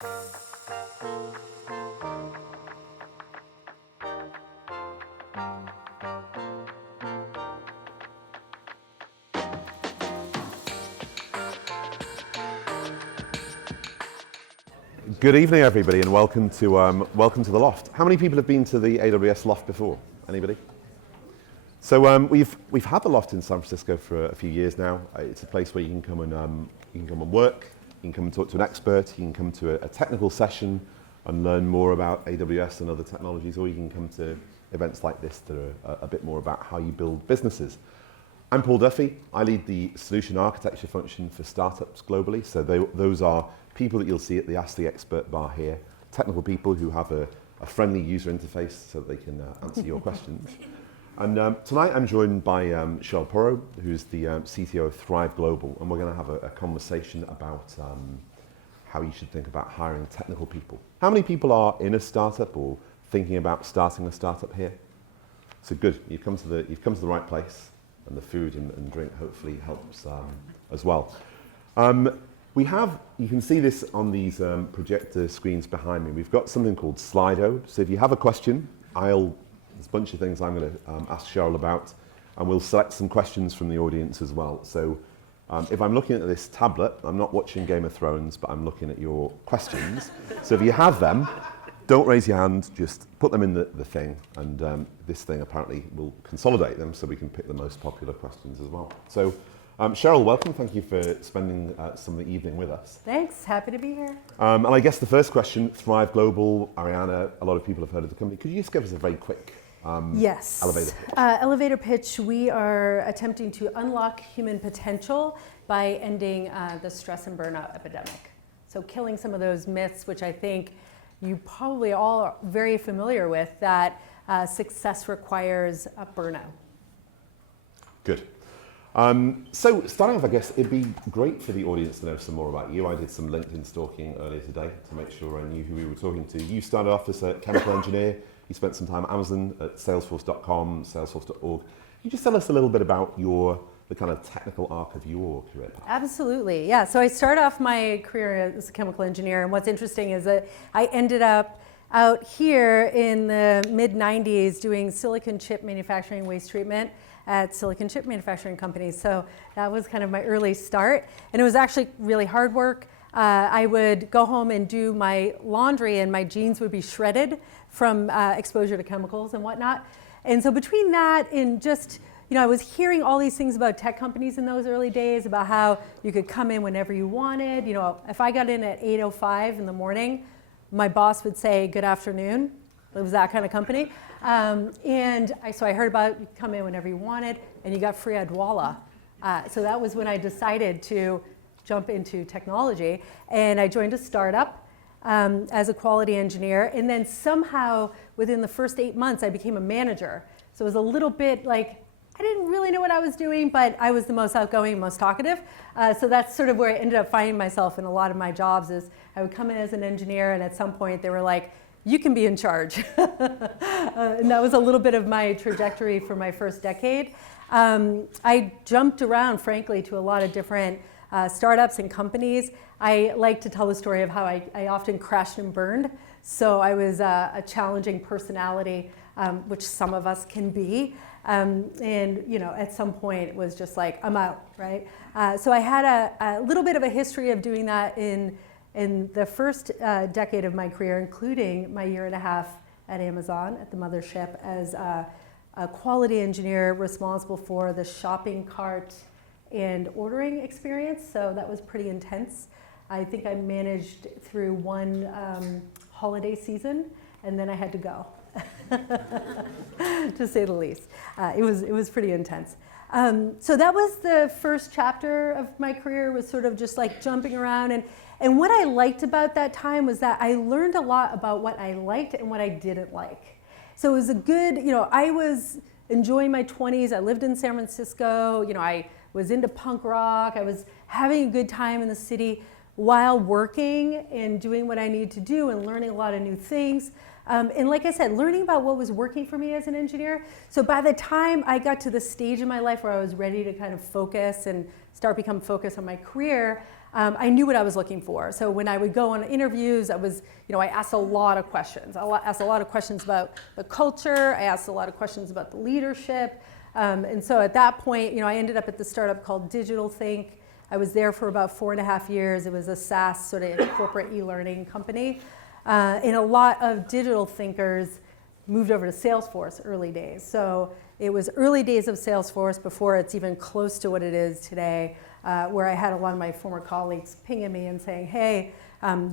Good evening, everybody, and welcome to the Loft. How many people have been to the AWS Loft before? Anybody? So we've had the Loft in San Francisco for a few years now. It's a place where you can come and work. You can come and talk to an expert. You can come to a technical session and learn more about AWS and other technologies, or you can come to events like this that are a bit more about how you build businesses. I'm Paul Duffy. I lead the solution architecture function for startups globally. So those are people that you'll see at the Ask the Expert bar here, technical people who have a friendly user interface so that they can answer your questions. And tonight I'm joined by Cheryl Porro, who's the CTO of Thrive Global, and we're going to have a conversation about how you should think about hiring technical people. How many people are in a startup or thinking about starting a startup here? So good, you've come to the right place, and the food and drink hopefully helps as well. You can see this on these projector screens behind me. We've got something called Slido. So if you have a question, there's a bunch of things I'm going to ask Cheryl about, and we'll select some questions from the audience as well. So if I'm looking at this tablet, I'm not watching Game of Thrones, but I'm looking at your questions. So if you have them, don't raise your hand, just put them in the thing, and this thing apparently will consolidate them so we can pick the most popular questions as well. So. Cheryl, welcome. Thank you for spending some of the evening with us. Thanks. Happy to be here. And I guess the first question, Thrive Global, Ariana, a lot of people have heard of the company. Could you just give us a very quick yes. elevator pitch? Elevator pitch, we are attempting to unlock human potential by ending the stress and burnout epidemic. So killing some of those myths, which I think you probably all are very familiar with, that success requires a burnout. Good. So starting off, I guess it'd be great for the audience to know some more about you. I did some LinkedIn stalking earlier today to make sure I knew who we were talking to. You started off as a chemical engineer. You spent some time at Amazon, at Salesforce.com, Salesforce.org. Can you just tell us a little bit about the kind of technical arc of your career path? Absolutely, yeah. So I started off my career as a chemical engineer, and what's interesting is that I ended up out here in the mid-90s doing silicon chip manufacturing waste treatment at silicon chip manufacturing companies. So that was kind of my early start. And it was actually really hard work. I would go home and do my laundry and my jeans would be shredded from exposure to chemicals and whatnot. And so between that and just, I was hearing all these things about tech companies in those early days about how you could come in whenever you wanted. If I got in at 8:05 in the morning, my boss would say, "Good afternoon." It was that kind of company. So I heard about you come in whenever you wanted, and you got free Adwala. So that was when I decided to jump into technology, and I joined a startup as a quality engineer, and then somehow within the first 8 months I became a manager. So it was a little bit like I didn't really know what I was doing, but I was the most outgoing, most talkative. So that's sort of where I ended up finding myself in a lot of my jobs. Is I would come in as an engineer, and at some point they were like, "You can be in charge." And that was a little bit of my trajectory for my first decade. I jumped around, frankly, to a lot of different startups and companies. I like to tell the story of how I often crashed and burned. So I was a challenging personality, which some of us can be. At some point it was just like, I'm out, right? So I had a little bit of a history of doing that in the first decade of my career, including my year and a half at Amazon at the mothership as a quality engineer responsible for the shopping cart and ordering experience. So that was pretty intense. I think I managed through one holiday season, and then I had to go, to say the least. It was pretty intense. So that was the first chapter of my career, was sort of just like jumping around. And what I liked about that time was that I learned a lot about what I liked and what I didn't like. So it was a good, I was enjoying my 20s. I lived in San Francisco. I was into punk rock. I was having a good time in the city while working and doing what I needed to do and learning a lot of new things. And like I said, learning about what was working for me as an engineer. So by the time I got to the stage in my life where I was ready to kind of focus and become focused on my career, I knew what I was looking for. So when I would go on interviews, I asked a lot of questions. I asked a lot of questions about the culture. I asked a lot of questions about the leadership. And so at that point, I ended up at the startup called Digital Think. I was there for about 4.5 years. It was a SaaS sort of corporate e-learning company. And a lot of digital thinkers moved over to Salesforce early days. So it was early days of Salesforce before it's even close to what it is today, where I had a lot of my former colleagues pinging me and saying, hey,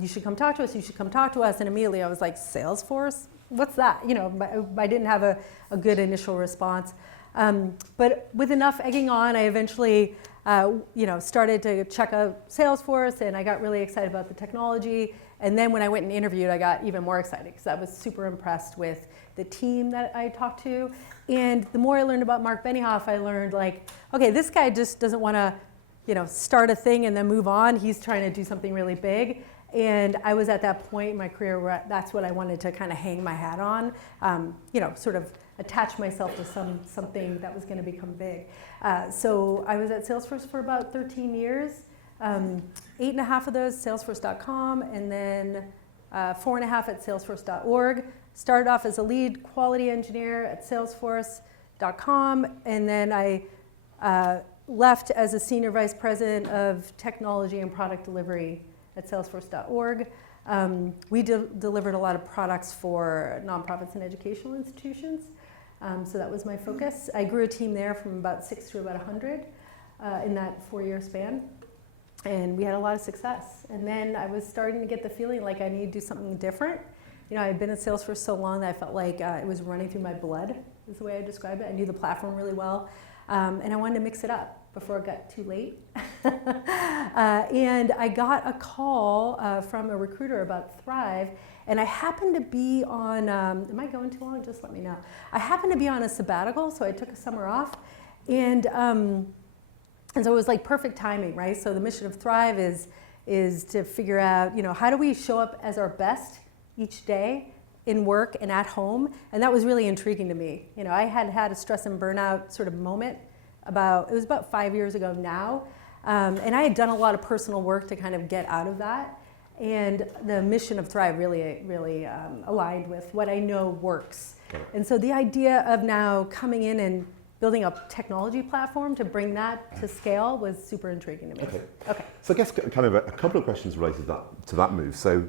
you should come talk to us, you should come talk to us. And immediately I was like, Salesforce? What's that? I didn't have a good initial response. But with enough egging on, I eventually started to check out Salesforce, and I got really excited about the technology. And then when I went and interviewed, I got even more excited because I was super impressed with the team that I talked to. And the more I learned about Mark Benioff, I learned okay, this guy just doesn't want to, start a thing and then move on. He's trying to do something really big. And I was at that point in my career where that's what I wanted to kind of hang my hat on, sort of attach myself to something that was going to become big. So I was at Salesforce for about 13 years. 8.5 of those Salesforce.com, and then 4.5 at Salesforce.org. Started off as a lead quality engineer at Salesforce.com, and then I left as a senior vice president of technology and product delivery at Salesforce.org. We delivered a lot of products for nonprofits and educational institutions, so that was my focus. I grew a team there from about 6 to about 100 in that 4-year span. And we had a lot of success. And then I was starting to get the feeling like I needed to do something different. I had been at Salesforce so long that I felt like it was running through my blood, is the way I describe it. I knew the platform really well. And I wanted to mix it up before it got too late. And I got a call from a recruiter about Thrive. And I happened to be on, am I going too long? Just let me know. I happened to be on a sabbatical, so I took a summer off. And so it was like perfect timing, right? So the mission of Thrive is to figure out, how do we show up as our best each day in work and at home? And that was really intriguing to me. I had a stress and burnout sort of moment it was about 5 years ago now. And I had done a lot of personal work to kind of get out of that. And the mission of Thrive really aligned with what I know works. And so the idea of now coming in and building a technology platform to bring that to scale was super intriguing to me. Okay. So I guess kind of a couple of questions related to that move. So,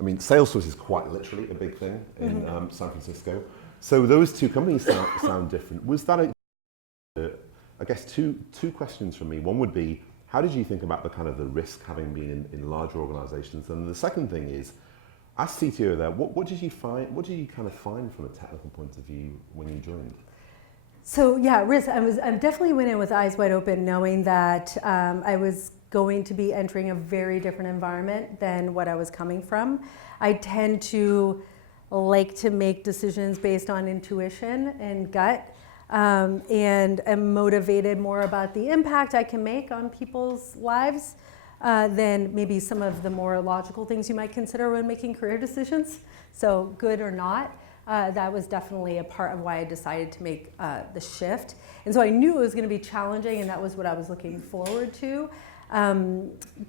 Salesforce is quite literally a big thing in San Francisco. So those two companies sound different. Was that I guess two questions from me. One would be, how did you think about the risk having been in larger organizations? And the second thing is, as CTO there, what did you find? What did you kind of find from a technical point of view when you joined? So yeah, risk. I definitely went in with eyes wide open, knowing that I was going to be entering a very different environment than what I was coming from. I tend to like to make decisions based on intuition and gut, and am motivated more about the impact I can make on people's lives than maybe some of the more logical things you might consider when making career decisions. So good or not. That was definitely a part of why I decided to make the shift. And so I knew it was going to be challenging, and that was what I was looking forward to.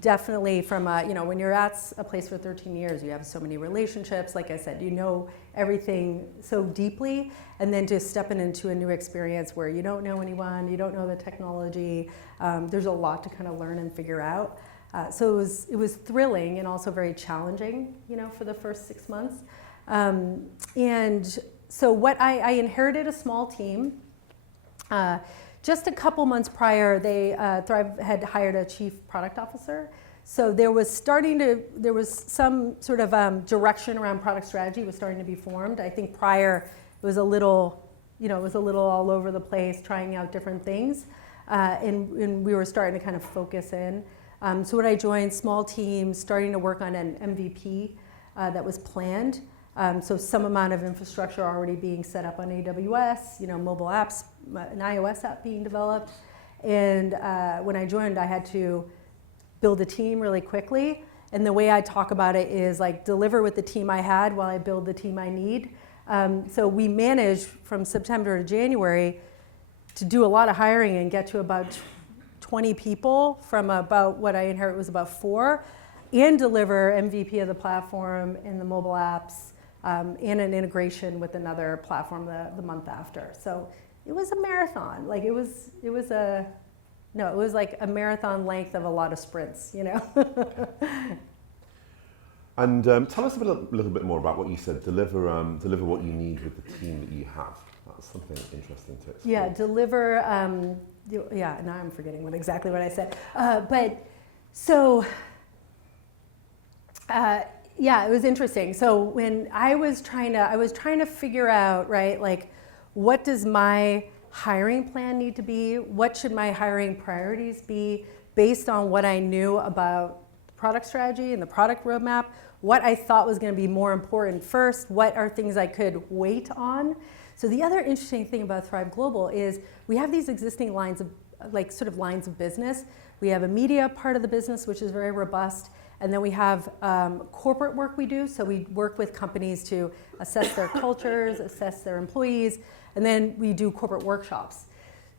Definitely from, when you're at a place for 13 years, you have so many relationships. Like I said, you know everything so deeply, and then to stepping into a new experience where you don't know anyone, you don't know the technology, there's a lot to kind of learn and figure out. So it was thrilling and also very challenging, for the first 6 months. And so I inherited a small team. Just a couple months prior, Thrive had hired a chief product officer. So there was some sort of direction around product strategy was starting to be formed. I think prior it was a little all over the place, trying out different things. And we were starting to kind of focus in. So when I joined, small team, starting to work on an MVP that was planned. So some amount of infrastructure already being set up on AWS, mobile apps, an iOS app being developed. And when I joined, I had to build a team really quickly. And the way I talk about it is deliver with the team I had while I build the team I need. So we managed from September to January to do a lot of hiring and get to about 20 people from about what I inherited was about 4, and deliver MVP of the platform in the mobile apps, and an integration with another platform the month after. So it was a marathon. Like it was like a marathon length of a lot of sprints, you know. And tell us a little bit more about what you said. Deliver what you need with the team that you have. That's something interesting to explore. Yeah, deliver. Yeah, now I'm forgetting exactly what I said. Yeah, it was interesting. So when I was trying to figure out, right, like, what does my hiring plan need to be? What should my hiring priorities be based on what I knew about product strategy and the product roadmap? What I thought was going to be more important first? What are things I could wait on? So the other interesting thing about Thrive Global is we have these existing lines of business. We have a media part of the business, which is very robust. And then we have corporate work we do. So we work with companies to assess their cultures, assess their employees, and then we do corporate workshops.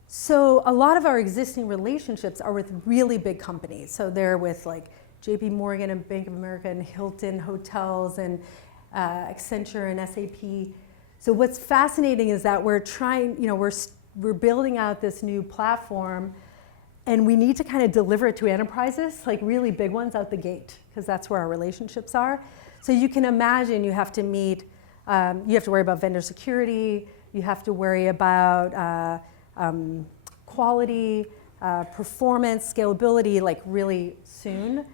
So a lot of our existing relationships are with really big companies. So they're with like JP Morgan and Bank of America and Hilton Hotels and Accenture and SAP. So what's fascinating is that we're building out this new platform, and we need to kind of deliver it to enterprises, like really big ones out the gate, because that's where our relationships are. So you can imagine you have to worry about vendor security, you have to worry about quality, performance, scalability, like really soon.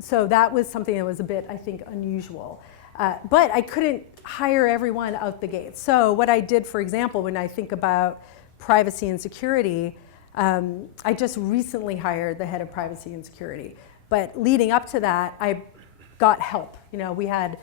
So that was something that was a bit, I think, unusual. But I couldn't hire everyone out the gate. So what I did, for example, when I think about privacy and security, I just recently hired the head of privacy and security. But leading up to that, I got help. You know, we had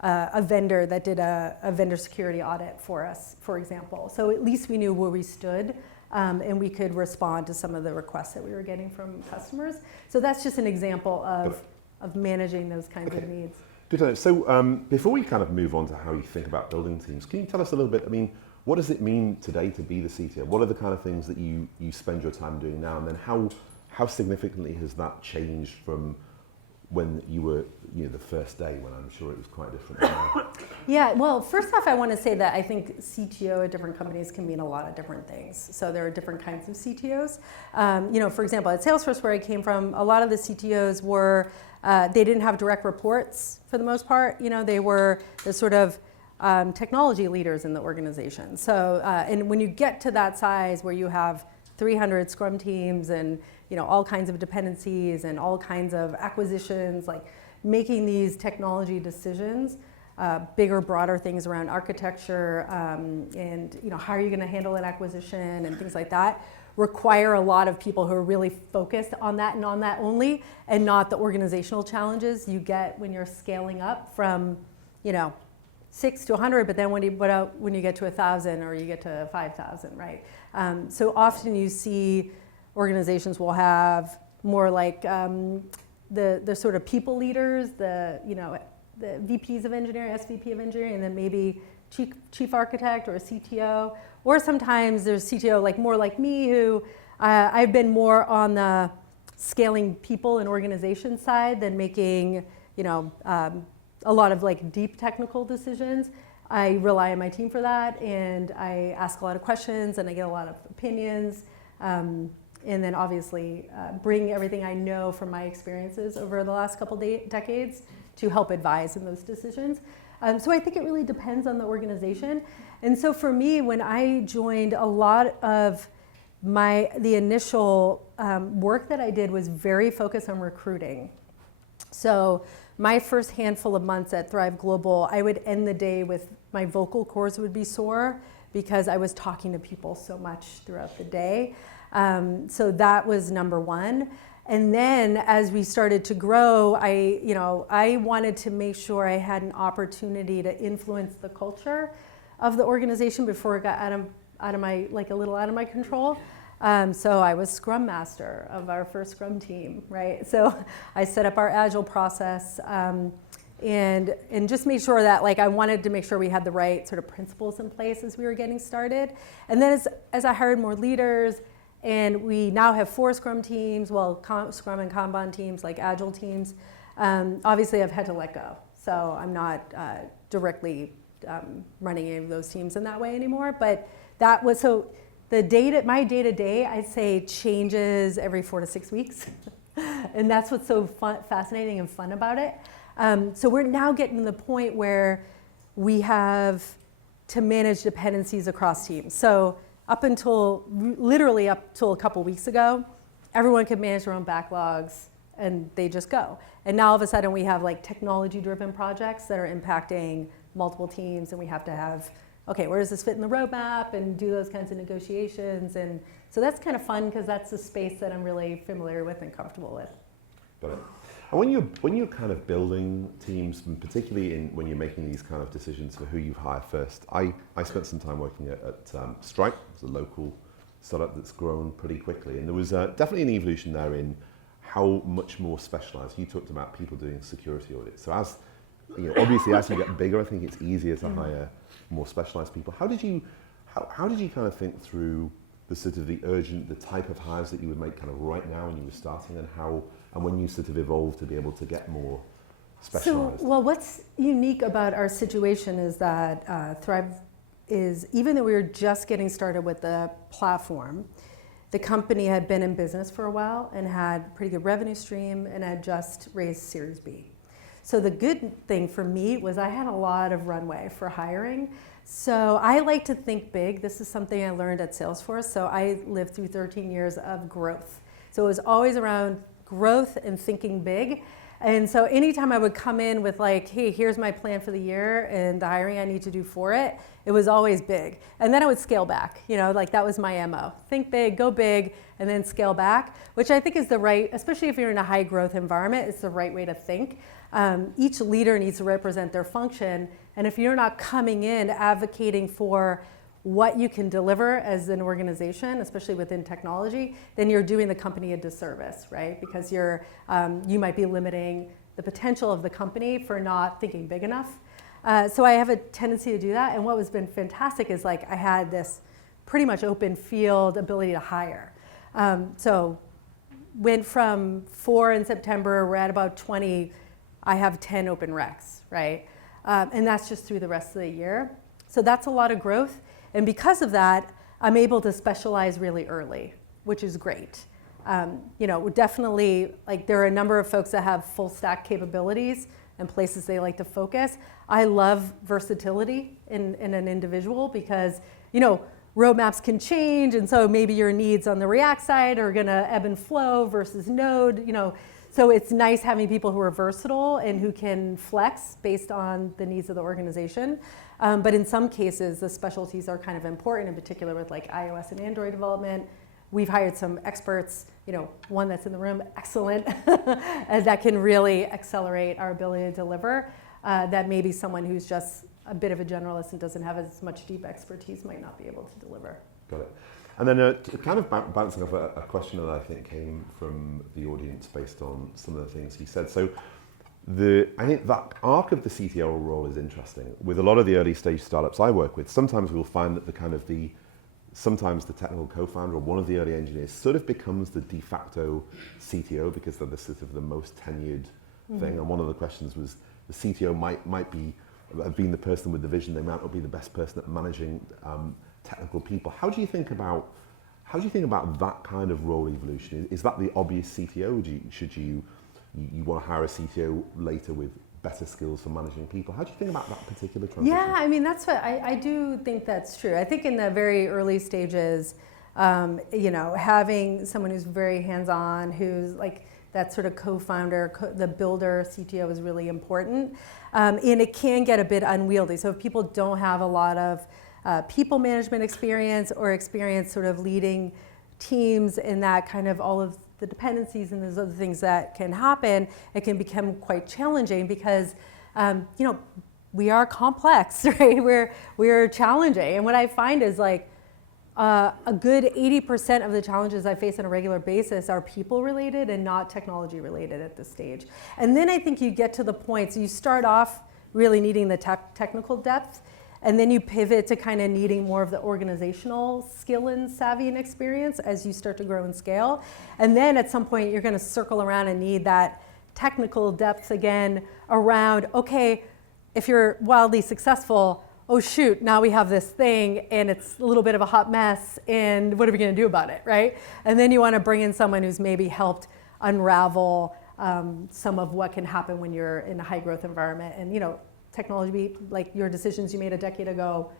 a vendor that did a vendor security audit for us, for example. So at least we knew where we stood, and we could respond to some of the requests that we were getting from customers. So that's just an example of managing those kinds of needs. Good to know. So before we kind of move on to how you think about building teams, can you tell us a little bit, I mean, what does it mean today to be the CTO? What are the kind of things that you spend your time doing now? And then how significantly has that changed from when you were the first day, when I'm sure it was quite different now? Yeah, well, first off, I want to say that I think CTO at different companies can mean a lot of different things. So there are different kinds of CTOs. For example, at Salesforce, where I came from, a lot of the CTOs were, they didn't have direct reports for the most part. You know, they were the sort of technology leaders in the organization. So, and when you get to that size where you have 300 Scrum teams and all kinds of dependencies and all kinds of acquisitions, like making these technology decisions, bigger, broader things around architecture, and how are you going to handle an acquisition and things like that, require a lot of people who are really focused on that and on that only, and not the organizational challenges you get when you're scaling up from 6 to 100, but then when you get to 1,000 or you get to 5,000, right? So often you see organizations will have more like the sort of people leaders, the VPs of engineering, SVP of engineering, and then maybe chief architect or a CTO, or sometimes there's CTO like more like me who I've been more on the scaling people and organization side than making a lot of like deep technical decisions. I rely on my team for that, and I ask a lot of questions and I get a lot of opinions, and then obviously bring everything I know from my experiences over the last couple decades to help advise in those decisions. So I think it really depends on the organization. And so for me, when I joined, a lot of the initial work that I did was very focused on recruiting. So my first handful of months at Thrive Global, I would end the day with my vocal cords would be sore because I was talking to people so much throughout the day. So that was number one. And then as we started to grow, I wanted to make sure I had an opportunity to influence the culture of the organization before it got out of my control. So I was Scrum Master of our first Scrum team, right? So I set up our Agile process and just made sure that I wanted to make sure we had the right sort of principles in place as we were getting started. And then as I hired more leaders, And we now have 4 Scrum teams, well, Scrum and Kanban teams, like Agile teams. Obviously, I've had to let go. So I'm not directly running any of those teams in that way anymore. But that was, so my day-to-day, I'd say, changes every 4 to 6 weeks. And that's what's so fascinating and fun about it. So we're now getting to the point where we have to manage dependencies across teams. So literally up till a couple weeks ago, everyone could manage their own backlogs and they just go. And now all of a sudden we have like technology-driven projects that are impacting multiple teams, and we have to have, okay, where does this fit in the roadmap, and do those kinds of negotiations. And so that's kind of fun because that's the space that I'm really familiar with and comfortable with. Got it. And when you're kind of building teams, and particularly when you're making these kind of decisions for who you hire first, I spent some time working at Stripe. It's a local startup that's grown pretty quickly, and there was definitely an evolution there in how much more specialized. You talked about people doing security audits. So as obviously as you get bigger, I think it's easier to hire more specialized people. How did you kind of think through the sort of the type of hires that you would make kind of right now when you were starting, and when you sort of evolved to be able to get more specialized? So, well, what's unique about our situation is that Thrive is, even though we were just getting started with the platform, the company had been in business for a while and had pretty good revenue stream and had just raised Series B. So the good thing for me was I had a lot of runway for hiring. So I like to think big. This is something I learned at Salesforce. So I lived through 13 years of growth. So it was always around growth and thinking big. And so anytime I would come in with like, hey, here's my plan for the year and the hiring I need to do for it, it was always big. And then I would scale back, like that was my MO. Think big, go big, and then scale back, which I think is the right, especially if you're in a high growth environment, it's the right way to think. Each leader needs to represent their function. And if you're not coming in advocating for what you can deliver as an organization, especially within technology, then you're doing the company a disservice, right? Because you might be limiting the potential of the company for not thinking big enough. So I have a tendency to do that. And what has been fantastic is like I had this pretty much open field ability to hire. So went from 4 in September, we're at about 20. I have 10 open recs, right? And that's just through the rest of the year. So that's a lot of growth. And because of that, I'm able to specialize really early, which is great. Definitely, like there are a number of folks that have full stack capabilities and places they like to focus. I love versatility in an individual because, roadmaps can change. And so maybe your needs on the React side are gonna ebb and flow versus Node, So it's nice having people who are versatile and who can flex based on the needs of the organization. But in some cases, the specialties are kind of important, in particular with like iOS and Android development. We've hired some experts, one that's in the room, excellent, that can really accelerate our ability to deliver. That maybe someone who's just a bit of a generalist and doesn't have as much deep expertise might not be able to deliver. Got it. And then kind of bouncing off a question that I think came from the audience based on some of the things you said. So I think that arc of the CTO role is interesting. With a lot of the early stage startups I work with, sometimes we'll find that sometimes the technical co-founder or one of the early engineers sort of becomes the de facto CTO because they're the sort of the most tenured thing. And one of the questions was the CTO might have been the person with the vision. They might not be the best person at managing technical people. How do you think about that kind of role evolution? Is that the obvious CTO? Should you want to hire a CTO later with better skills for managing people? How do you think about that particular transition? Yeah, I mean, that's what I do think that's true. I think in the very early stages, having someone who's very hands-on, who's like that sort of co-founder, the builder, CTO is really important. And it can get a bit unwieldy. So if people don't have a lot of people management experience or experience sort of leading teams and that kind of all of the dependencies and those other things that can happen, it can become quite challenging because, we are complex, right? We're challenging. And what I find is like a good 80% of the challenges I face on a regular basis are people related and not technology related at this stage. And then I think you get to the point, so you start off really needing the technical depth. And then you pivot to kind of needing more of the organizational skill and savvy and experience as you start to grow and scale. And then at some point, you're going to circle around and need that technical depth again around, okay, if you're wildly successful, oh shoot, now we have this thing and it's a little bit of a hot mess, and what are we going to do about it, right? And then you want to bring in someone who's maybe helped unravel some of what can happen when you're in a high growth environment. And technology, like your decisions you made a decade ago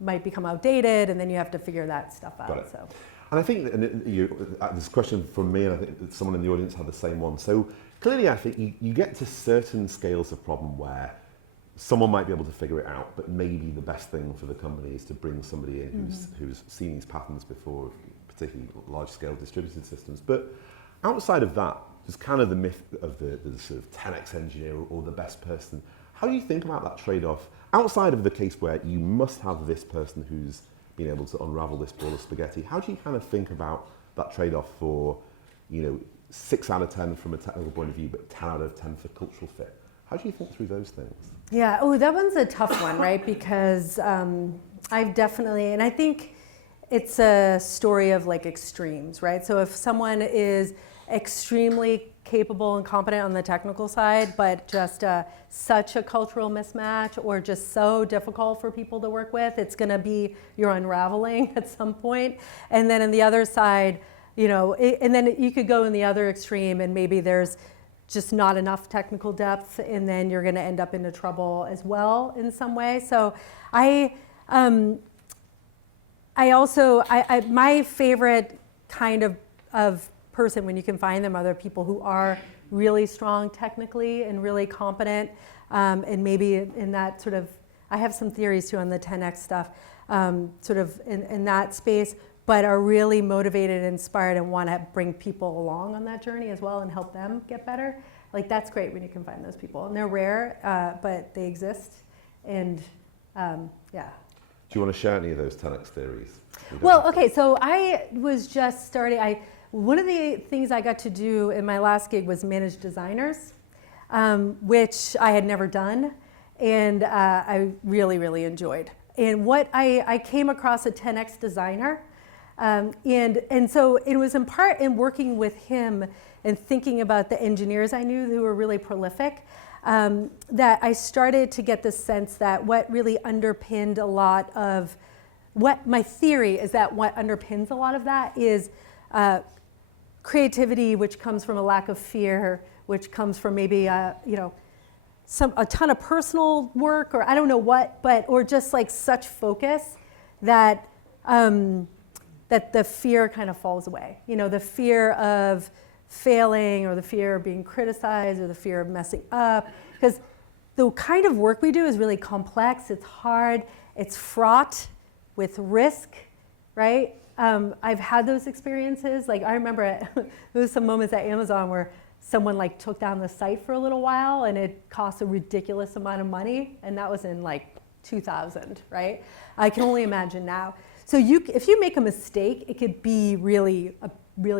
might become outdated, and then you have to figure that stuff out. So. And I think this question from me, and I think that someone in the audience had the same one. So clearly I think you get to certain scales of problem where someone might be able to figure it out, but maybe the best thing for the company is to bring somebody in who's seen these patterns before, particularly large-scale distributed systems. But outside of that, there's kind of the myth of the sort of 10x engineer or the best person. How do you think about that trade-off, outside of the case where you must have this person who's been able to unravel this ball of spaghetti? How do you kind of think about that trade-off for, 6 out of 10 from a technical point of view, but 10 out of 10 for cultural fit? How do you think through those things? Yeah, that one's a tough one, right? Because I've definitely, and I think it's a story of like extremes, right? So if someone is extremely capable and competent on the technical side, but just such a cultural mismatch or just so difficult for people to work with, it's going to be you're unraveling at some point. And then on the other side, and then you could go in the other extreme and maybe there's just not enough technical depth, and then you're going to end up into trouble as well in some way. So I also my favorite kind of person when you can find them are the people who are really strong technically and really competent, and maybe in that sort of, I have some theories too on the 10x stuff, sort of in that space, but are really motivated, inspired, and want to bring people along on that journey as well and help them get better. Like that's great when you can find those people, and they're rare, but they exist, and yeah. Do you want to share any of those 10x theories? Well, okay, so I was just starting, one of the things I got to do in my last gig was manage designers, which I had never done, and I really, really enjoyed. And what I came across a 10x designer, and so it was in part in working with him and thinking about the engineers I knew who were really prolific, that I started to get the sense that what really underpinned a lot of what my theory is, that what underpins a lot of that is creativity, which comes from a lack of fear, which comes from maybe a ton of personal work, or I don't know what, or just like such focus that that the fear kind of falls away. The fear of failing, or the fear of being criticized, or the fear of messing up, because the kind of work we do is really complex. It's hard. It's fraught with risk, right? I've had those experiences. Like I remember there was some moments at Amazon where someone like took down the site for a little while, and it cost a ridiculous amount of money, and that was in like 2000, right? I can only imagine now. So if you make a mistake, it could be really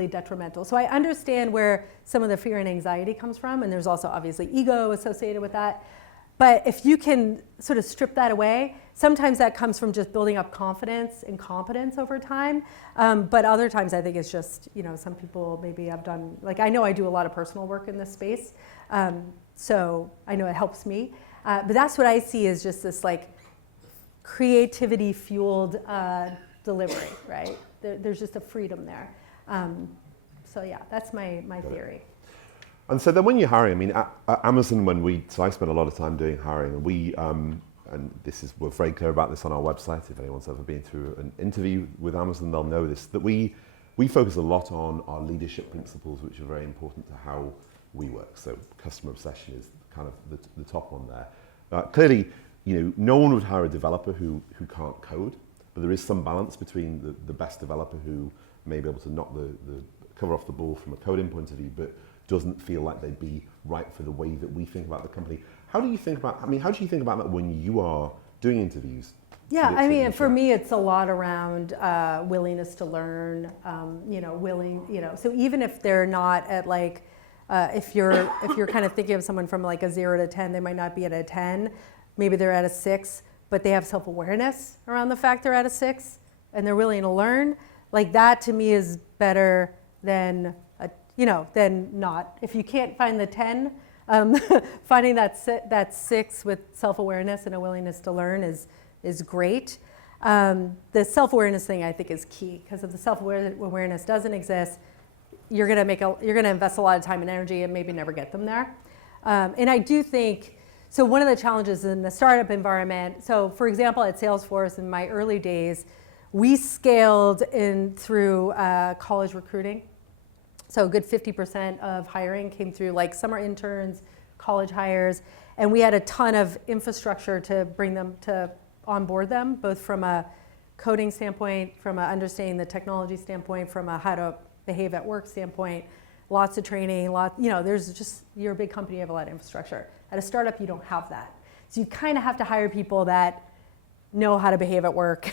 detrimental. So I understand where some of the fear and anxiety comes from, and there's also obviously ego associated with that. But if you can sort of strip that away, sometimes that comes from just building up confidence and competence over time. But other times I think it's just, some people maybe have done, like I know I do a lot of personal work in this space. So I know it helps me. But that's what I see as just this like creativity fueled delivery, right? There's just a freedom there. So yeah, that's my theory. And so then when you're hiring, I mean, at Amazon, so I spent a lot of time doing hiring, and we're very clear about this on our website. If anyone's ever been through an interview with Amazon, they'll know this, that we focus a lot on our leadership principles, which are very important to how we work. So customer obsession is kind of the top one there. Clearly, no one would hire a developer who can't code, but there is some balance between the best developer who may be able to knock the cover off the ball from a coding point of view, but doesn't feel like they'd be right for the way that we think about the company. How do you think about that when you are doing interviews? Yeah, I mean, for me, it's a lot around willingness to learn, so even if they're not at like, if you're kind of thinking of someone from like a 0 to 10, they might not be at a 10, maybe they're at a 6, but they have self-awareness around the fact they're at a 6 and they're willing to learn, like that to me is better than, than not. If you can't find the 10, finding that 6 with self-awareness and a willingness to learn is great. The self-awareness thing I think is key, because if the self-awareness doesn't exist, you're gonna invest a lot of time and energy and maybe never get them there. And I do think, so one of the challenges in the startup environment, so for example at Salesforce in my early days, we scaled through college recruiting. So a good 50% of hiring came through like summer interns, college hires, and we had a ton of infrastructure to bring them to onboard them, both from a coding standpoint, from a understanding the technology standpoint, from a how to behave at work standpoint, lots of training, there's just, you're a big company, you have a lot of infrastructure. At a startup, you don't have that. So you kind of have to hire people that know how to behave at work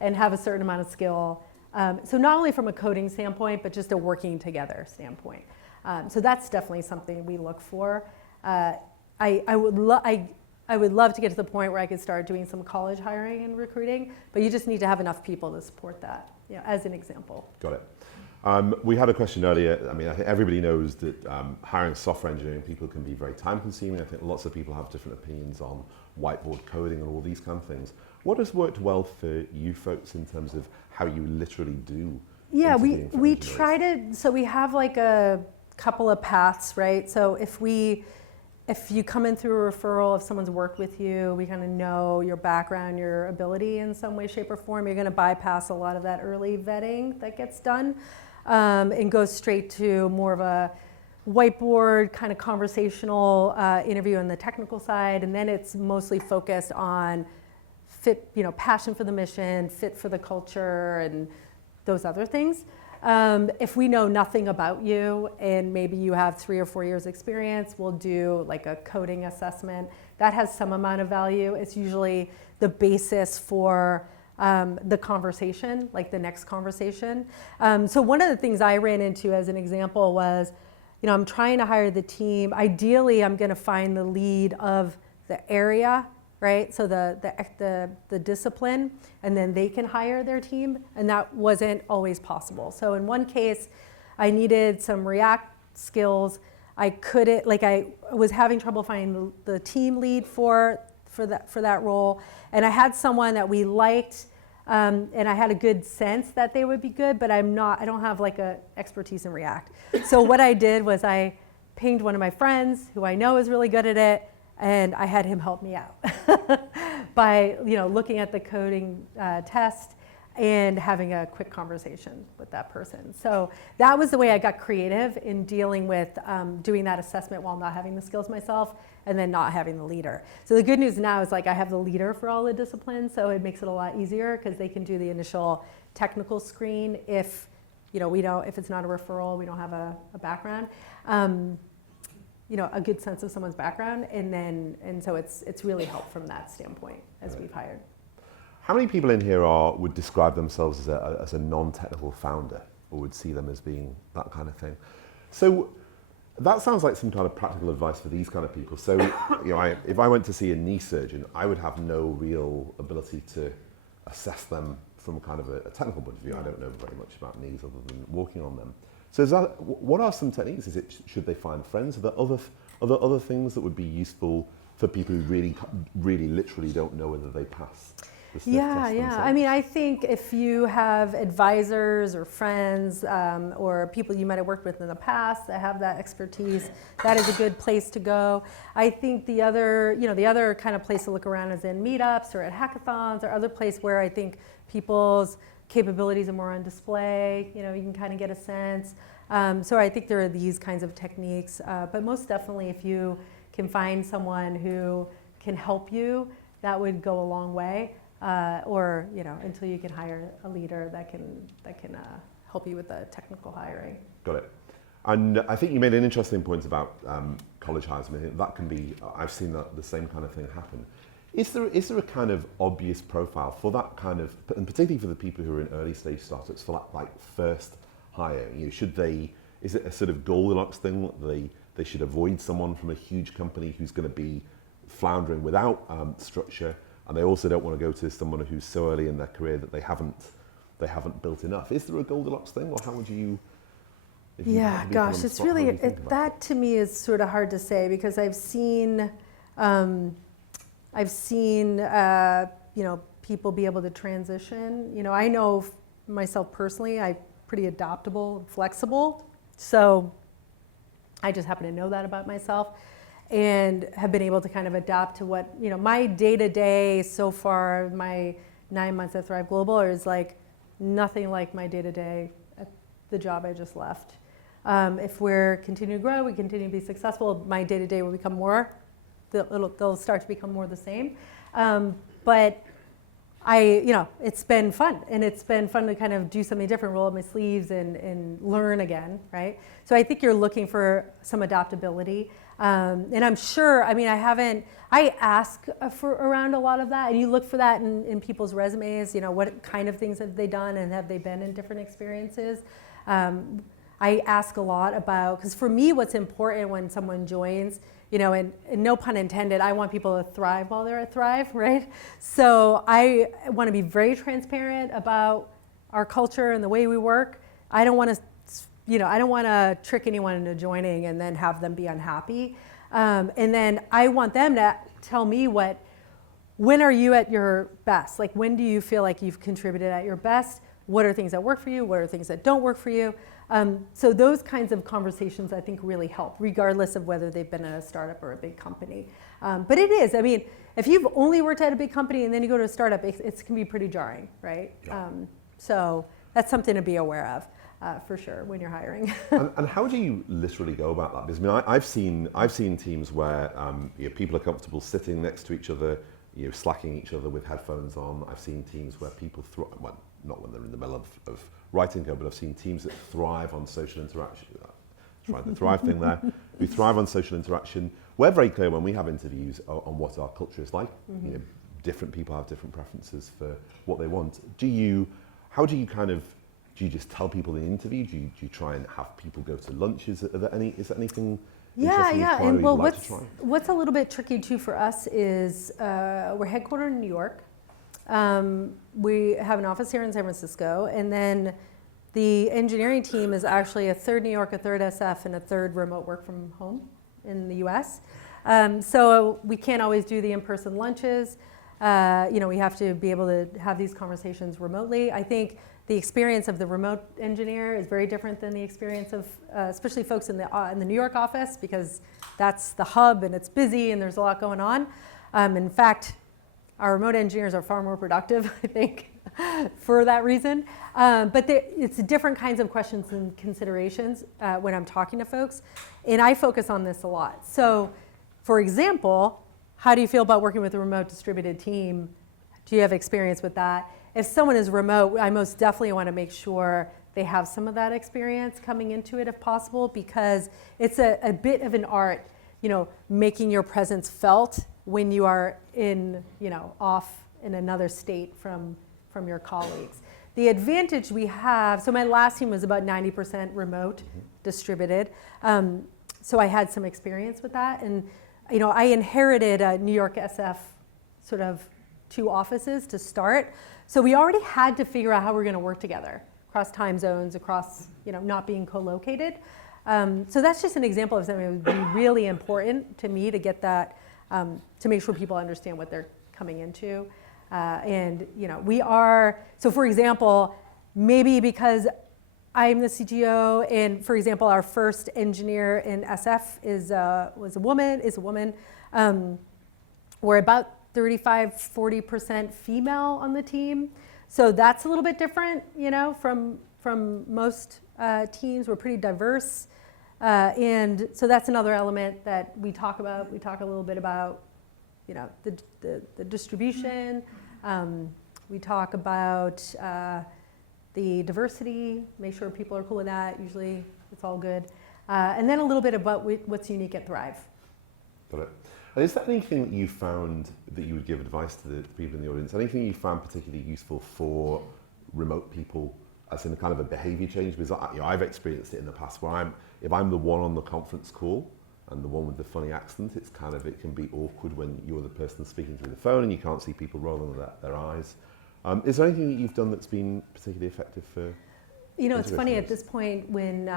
and have a certain amount of skill. So not only from a coding standpoint, but just a working together standpoint. So that's definitely something we look for. I would love to get to the point where I could start doing some college hiring and recruiting, but you just need to have enough people to support that, as an example. Got it. We had a question earlier. I mean, I think everybody knows that hiring software engineering people can be very time consuming. I think lots of people have different opinions on whiteboard coding and all these kind of things. What has worked well for you folks in terms of how you literally do? Yeah, we try to, so we have like a couple of paths, right? So if you come in through a referral, if someone's worked with you, we kind of know your background, your ability in some way, shape, or form, you're going to bypass a lot of that early vetting that gets done and go straight to more of a whiteboard kind of conversational interview on the technical side. And then it's mostly focused on fit, passion for the mission, fit for the culture, and those other things. If we know nothing about you and maybe you have 3 or 4 years experience, we'll do like a coding assessment. That has some amount of value. It's usually the basis for the conversation, like the next conversation. So one of the things I ran into as an example was, I'm trying to hire the team. Ideally, I'm going to find the lead of the area, right? So the discipline, and then they can hire their team, and that wasn't always possible. So in one case, I needed some React skills. I was having trouble finding the team lead for that role, and I had someone that we liked, and I had a good sense that they would be good, but I don't have like a expertise in React. So what I did was I pinged one of my friends who I know is really good at it, and I had him help me out by looking at the coding test and having a quick conversation with that person. So that was the way I got creative in dealing with doing that assessment while not having the skills myself and then not having the leader. So the good news now is I have the leader for all the disciplines, so it makes it a lot easier because they can do the initial technical screen if if it's not a referral, we don't have a background. A good sense of someone's background, and so it's really helped from that standpoint as we've hired. How many people in here would describe themselves as a non-technical founder, or would see them as being that kind of thing? So that sounds like some kind of practical advice for these kind of people. So if I went to see a knee surgeon, I would have no real ability to assess them from kind of a technical point of view. I don't know very much about knees other than walking on them. So what are some techniques? Should they find friends? Are there other things that would be useful for people who really literally don't know whether they pass the sniff test themselves? I mean, I think if you have advisors or friends or people you might have worked with in the past that have that expertise, that is a good place to go. I think the other kind of place to look around is in meetups or at hackathons or other place where I think people's capabilities are more on display, you can kind of get a sense. So I think there are these kinds of techniques, but most definitely if you can find someone who can help you, that would go a long way, or until you can hire a leader that can help you with the technical hiring. Got it. And I think you made an interesting point about college hires. I mean, that can be, I've seen the same kind of thing happen. Is there a kind of obvious profile for that kind of, and particularly for the people who are in early stage startups, for that like first hire? Is it a sort of Goldilocks thing that they should avoid someone from a huge company who's going to be floundering without structure? and they also don't want to go to someone who's so early in their career that they haven't built enough. Is there a Goldilocks thing, or how would you? Yeah, gosh, it's really, that to me is sort of hard to say, because I've seen you know, people be able to transition. You know, I know myself personally, I'm pretty adaptable and flexible. So I just happen to know that about myself, and have been able to kind of adapt to what, you know, my day-to-day so far, my 9 months at Thrive Global is like nothing like my day-to-day at the job I just left. If we're continuing to grow, we continue to be successful, my day-to-day will become more, they'll start to become more the same. But you know, it's been fun, and it's been fun to kind of do something different, roll up my sleeves and learn again, right? So I think you're looking for some adaptability. And I'm sure, I mean, I ask for around a lot of that, and you look for that in people's resumes, you know, what kind of things have they done, and have they been in different experiences? I ask a lot about, because for me, what's important when someone joins, you know, and no pun intended, I want people to thrive while they're at Thrive, right? So I want to be very transparent about our culture and the way we work. I don't want to, you know, I don't want to trick anyone into joining and then have them be unhappy. And then I want them to tell me when are you at your best? Like, when do you feel like you've contributed at your best? What are things that work for you? What are things that don't work for you? So those kinds of conversations I think really help, regardless of whether they've been at a startup or a big company. But it is, I mean, if you've only worked at a big company and then you go to a startup, it can be pretty jarring, right? Yeah. So that's something to be aware of, for sure, when you're hiring. and how do you literally go about that? Because I mean, I've seen teams where you know, people are comfortable sitting next to each other, you know, slacking each other with headphones on. I've seen teams where people thrive, well, not when they're in the middle of writing code, but I've seen teams that thrive on social interaction. Trying the thrive thing there, who thrive on social interaction. We're very clear when we have interviews on what our culture is like. Mm-hmm. You know, different people have different preferences for what they want. Do you just tell people in the interview? Do you try and have people go to lunch? Is there anything? Yeah. And well, what's a little bit tricky too for us is we're headquartered in New York. We have an office here in San Francisco, and then the engineering team is actually a third New York, a third SF, and a third remote work from home in the US. So we can't always do the in-person lunches. You know, we have to be able to have these conversations remotely. I think the experience of the remote engineer is very different than the experience of, especially folks in the New York office, because that's the hub and it's busy and there's a lot going on. In fact, our remote engineers are far more productive, I think, for that reason. But it's different kinds of questions and considerations when I'm talking to folks. And I focus on this a lot. So, for example, how do you feel about working with a remote distributed team? Do you have experience with that? If someone is remote, I most definitely want to make sure they have some of that experience coming into it if possible, because it's a bit of an art, you know, making your presence felt when you are in, you know, off in another state from your colleagues. The advantage we have, so my last team was about 90% remote, distributed. So I had some experience with that. And, you know, I inherited a New York SF sort of 2 offices to start. So we already had to figure out how we're going to work together across time zones, across, you know, not being co-located. So that's just an example of something that would be really important to me to get that, to make sure people understand what they're coming into. And, you know, we are, so for example, maybe because I'm the CTO, and for example, our first engineer in SF is a woman. We're about 35-40% female on the team. So that's a little bit different, you know, from most teams. We're pretty diverse. And so that's another element that we talk about. We talk a little bit about, you know, the distribution. We talk about the diversity, make sure people are cool with that. Usually it's all good. And then a little bit about what's unique at Thrive. Got it. And is there anything that you found that you would give advice to the people in the audience? Anything you found particularly useful for remote people as in a kind of a behavior change? Because I've experienced it in the past where if I'm the one on the conference call, and the one with the funny accent, it can be awkward when you're the person speaking through the phone and you can't see people rolling their eyes. Is there anything that you've done that's been particularly effective for? It's funny at this point when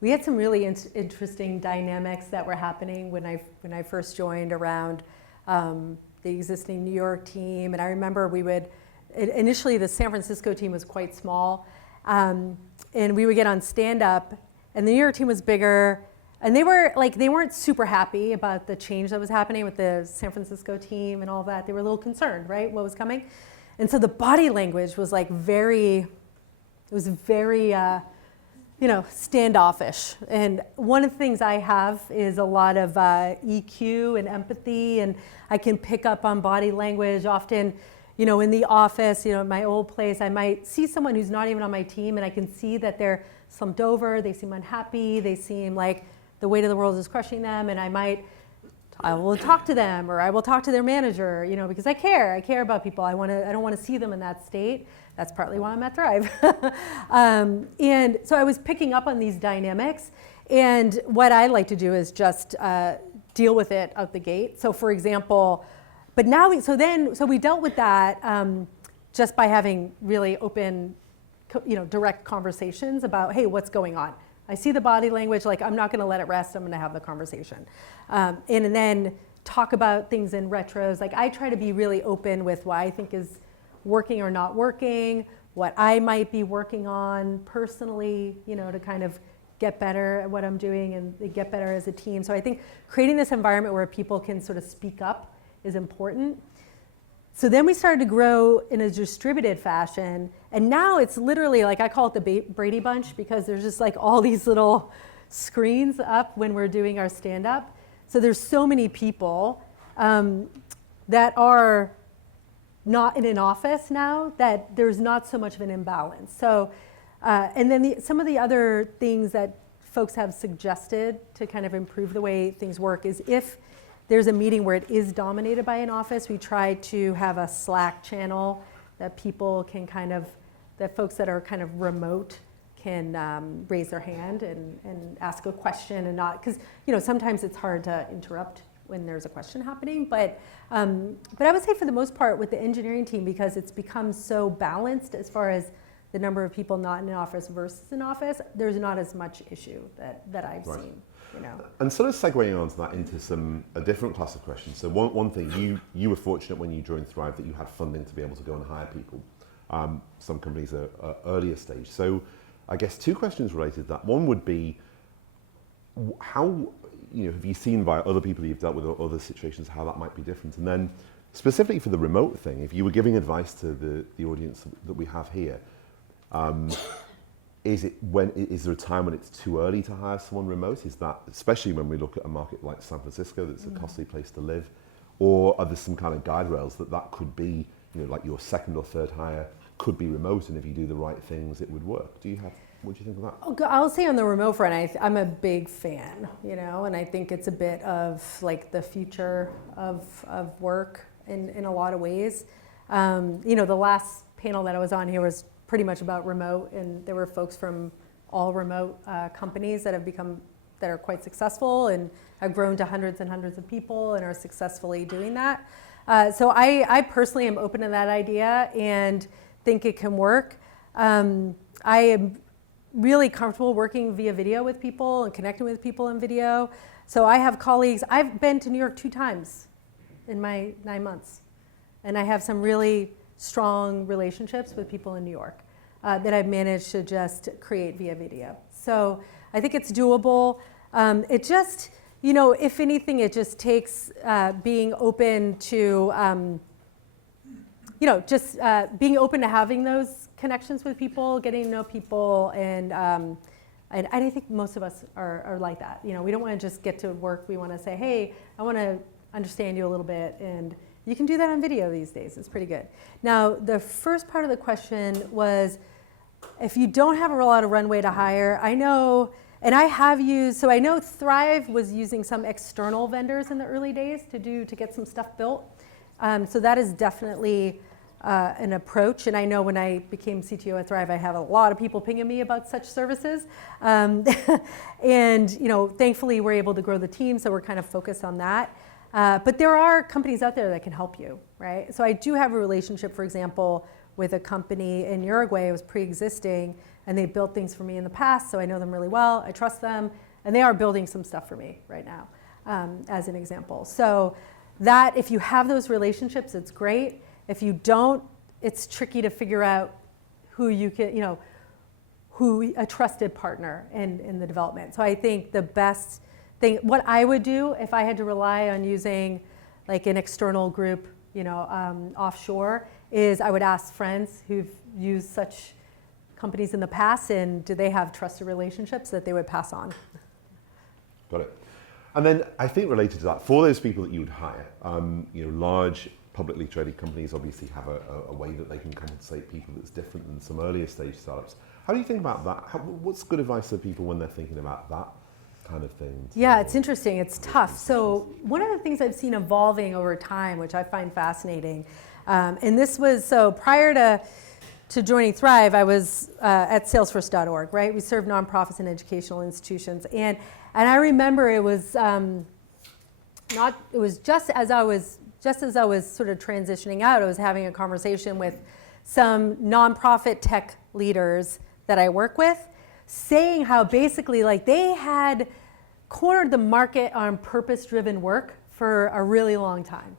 we had some really interesting dynamics that were happening when I first joined around the existing New York team, and I remember initially the San Francisco team was quite small, and we would get on stand-up, and the New York team was bigger. And they weren't super happy about the change that was happening with the San Francisco team and all that. They were a little concerned, right, what was coming. And so the body language was very standoffish. And one of the things I have is a lot of EQ and empathy, and I can pick up on body language. Often, in the office, at my old place, I might see someone who's not even on my team, and I can see that they're slumped over, they seem unhappy, they seem like the weight of the world is crushing them, and I will talk to them, or I will talk to their manager, because I care about people. I don't want to see them in that state. That's partly why I'm at Thrive. And so I was picking up on these dynamics, and what I like to do is just deal with it out the gate. So for example, but now we dealt with that just by having really open, direct conversations about, hey, what's going on? I see the body language, I'm not going to let it rest. I'm going to have the conversation. And then talk about things in retros. I try to be really open with what I think is working or not working, what I might be working on personally, to kind of get better at what I'm doing and get better as a team. So I think creating this environment where people can sort of speak up is important. So then we started to grow in a distributed fashion, and now it's literally I call it the Brady Bunch, because there's just all these little screens up when we're doing our stand-up. So there's so many people that are not in an office now that there's not so much of an imbalance. So, and then some of the other things that folks have suggested to kind of improve the way things work is if there's a meeting where it is dominated by an office, we try to have a Slack channel that people can that folks that are kind of remote can raise their hand and ask a question, and not, because sometimes it's hard to interrupt when there's a question happening. But I would say for the most part with the engineering team, because it's become so balanced as far as the number of people not in an office versus an office, there's not as much issue that I've seen. And sort of segueing onto that into a different class of questions. So one thing, you were fortunate when you joined Thrive that you had funding to be able to go and hire people. Some companies are earlier stage. So I guess two questions related to that. One would be, how, have you seen by other people you've dealt with or other situations how that might be different? And then specifically for the remote thing, if you were giving advice to the audience that we have here, is there a time when it's too early to hire someone remote? Is that, especially when we look at a market like San Francisco, that's a costly place to live, or are there some kind of guide rails that could be, like your second or third hire could be remote, and if you do the right things, it would work? What do you think of that? I'll say on the remote front, I'm a big fan, and I think it's a bit of the future of work in a lot of ways. The last panel that I was on here was pretty much about remote, and there were folks from all remote companies that are quite successful and have grown to hundreds and hundreds of people and are successfully doing that. So I personally am open to that idea and think it can work. I am really comfortable working via video with people and connecting with people in video. So I have colleagues. I've been to New York 2 times in my 9 months, and I have some really strong relationships with people in New York that I've managed to just create via video. So I think it's doable. It just, if anything, it just takes being open to, being open to having those connections with people, getting to know people, and I think most of us are like that. We don't want to just get to work. We want to say, hey, I want to understand you a little bit, and you can do that on video these days. It's pretty good. Now, the first part of the question was, if you don't have a lot of runway to hire, I know, and I have used, so I know Thrive was using some external vendors in the early days to get some stuff built. So that is definitely an approach. And I know when I became CTO at Thrive, I have a lot of people pinging me about such services. And thankfully we're able to grow the team, so we're kind of focused on that. But there are companies out there that can help you, right? So I do have a relationship, for example, with a company in Uruguay. It was pre-existing, and they built things for me in the past, so I know them really well. I trust them, and they are building some stuff for me right now, as an example. So that, if you have those relationships, it's great. If you don't, it's tricky to figure out who you can, who a trusted partner in the development. So I think the best thing, what I would do if I had to rely on using like an external group, offshore, is I would ask friends who've used such companies in the past, and do they have trusted relationships that they would pass on. Got it. And then I think related to that, for those people that you would hire, large publicly traded companies obviously have a way that they can compensate people that's different than some earlier stage startups. How do you think about that? What's good advice for people when they're thinking about that kind of thing? Yeah, it's interesting. It's tough. So one of the things I've seen evolving over time, which I find fascinating, and this was, so prior to joining Thrive, I was at Salesforce.org, right? We serve nonprofits and educational institutions. And I remember it was just as I was sort of transitioning out, I was having a conversation with some nonprofit tech leaders that I work with, saying how basically like they had cornered the market on purpose-driven work for a really long time.